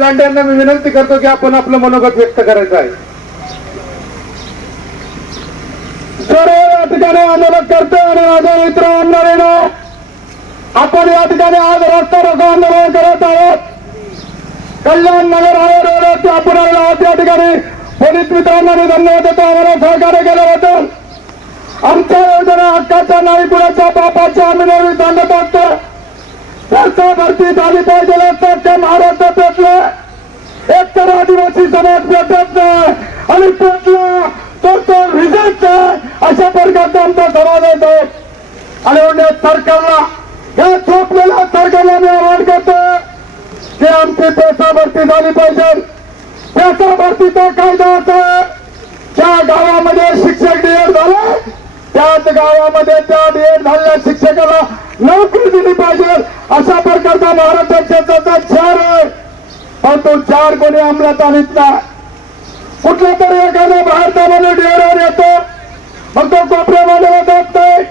लांड्यांना मी विनंती करतो की आपण आपलं मनोगत व्यक्त करायचं आहे. सर्व या ठिकाणी आंदोलन करतो आणि माझे मित्र आमदारांनो आपण या ठिकाणी आज रस्ता रोको आंदोलन करत आहोत. कल्याण नगर रोड आपण आहोत या ठिकाणी पोलीस मित्रांना मी धन्यवाद देतो. आम्हाला सहकार्य केलं होतं आमच्या योजना हक्काच्या नाही कुणाच्या बापाच्या आम्ही नेहमी सांगत असतो रस्ता भरती झाली पाहिजे असतात त्या महाराष्ट्रात पेटलं एक तर आदिवासी समाज भेटत नाही आणि पेटलं तर तो रिझल्ट अशा प्रकारचा आमचा समाज येतो आणि म्हणजे सरकारला या झोपलेल्या सरकारला मी आव्हान करतो की आमची पैसा भरती झाली पाहिजे. पैसा भरतीचा कायदा असा ज्या गावामध्ये शिक्षक डिएड झाले त्याच गावामध्ये त्या डिएड झालेल्या शिक्षकाला नोकरी दिली पाहिजे अशा प्रकारचा महाराष्ट्र क्षेत्राचा चार आहे पण तो चार कोणी अंमलात आणत ना कुठला तरी एखादा भारतामध्ये डीएडवर येतो. मग तो कोपऱ्यामध्ये जात नाही.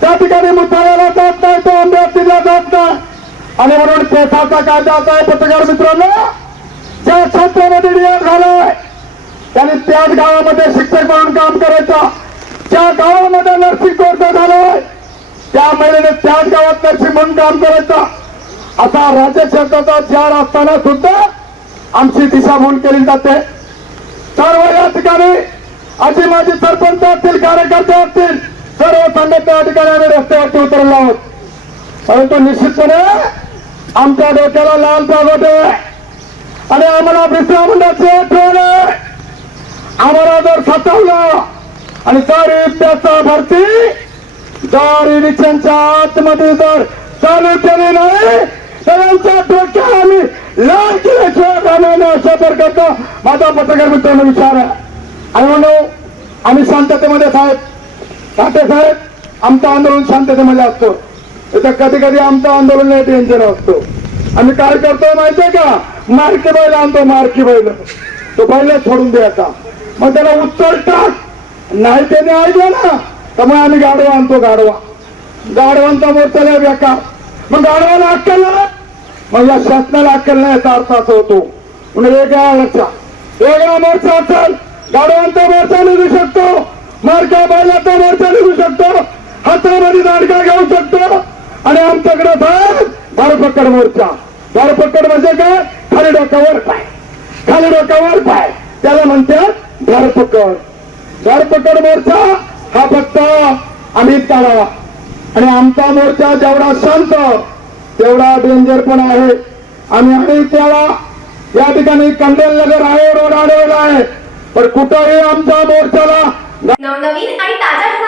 त्या ठिकाणी मुद्दाला जात नाही तो अमरावतीला जात नाही. आणि म्हणून पेसाचा कायदा असा आहे पत्रकार मित्रांनो ज्या क्षेत्रामध्ये डीएड झालाय त्याने त्याच गावामध्ये शिक्षक म्हणून काम करायचं. ज्या गावामध्ये नर्सिंग कोर्स झालाय त्या महिलेने त्याच गावात नर्सिंग म्हणून काम करायचं. आता राज्य क्षेत्राचा चार असताना सुद्धा आमची दिशाभूल केली जाते. सर्व या ठिकाणी आजी माझी सरपंच असतील कार्यकर्ते असतील सर्व संघटना या ठिकाणी आम्ही रस्त्यावरती उतरलो आहोत. परंतु निश्चितपणे आमच्या डोक्याला लाल जागोटे आणि आम्हाला विश्रामंडाची आठवण आम्हाला जर सतावलं आणि जर त्याचा भरती जर इलेक्शनच्या आतमध्ये जर चालू केली नाही सगळ्यांच्या यांच्या डोक्याला आम्ही लाल केल्याशिवाय राहणार नाही अशा प्रकारचा माझा पत्रकार मित्रांनो विचार आहे. आणि म्हणून आम्ही शांततेमध्ये साहेब. साठे साहेब आमचं आंदोलन शांततेमध्ये असतो. इथं कधी कधी आमचं आंदोलन नाही टेन्शन असतो. आम्ही काय करतोय माहितीये का? मारकी बैल आणतो मारकी बैल. तो बैल सोडून द्यायचा मग त्याला उत्तर टाक. नाही त्याने ऐकलं ना. त्यामुळे आम्ही गाडवा आणतो गाडवा गाडवांचा मोर्चा लय बेकार. मग गाडवाला अक्कल नाही. मग या शासनाला अक्कल नाही याचा अर्थ असा होतो. म्हणून वेगळा लक्षात वेगळा मोर्चा असेल गाडवांचा मोर्चा निघू शकतो. मारक्या बैलाचा मोर्चा निघू शकतो. हातामध्ये दाडका घेऊ शकतो. आणि आमच्याकडे साहेब धरपकड मोर्चा. धरपकड म्हणजे काय? खाली डोक्यावर पाय. खाली डोक्यावर पाय. त्याला म्हणतात धरपकड धरपकड मोर्चा हा फक्त अमित काढावा आणि आमचा मोर्चा जेवढा शांत तेवढा डेंजर पण आहे. आणि आम्ही त्याला या ठिकाणी कंडेल नगर आहे रोड अडवला आहे. पण कुठंही आमच्या मोर्चाला नवनवीन आणि ताज्या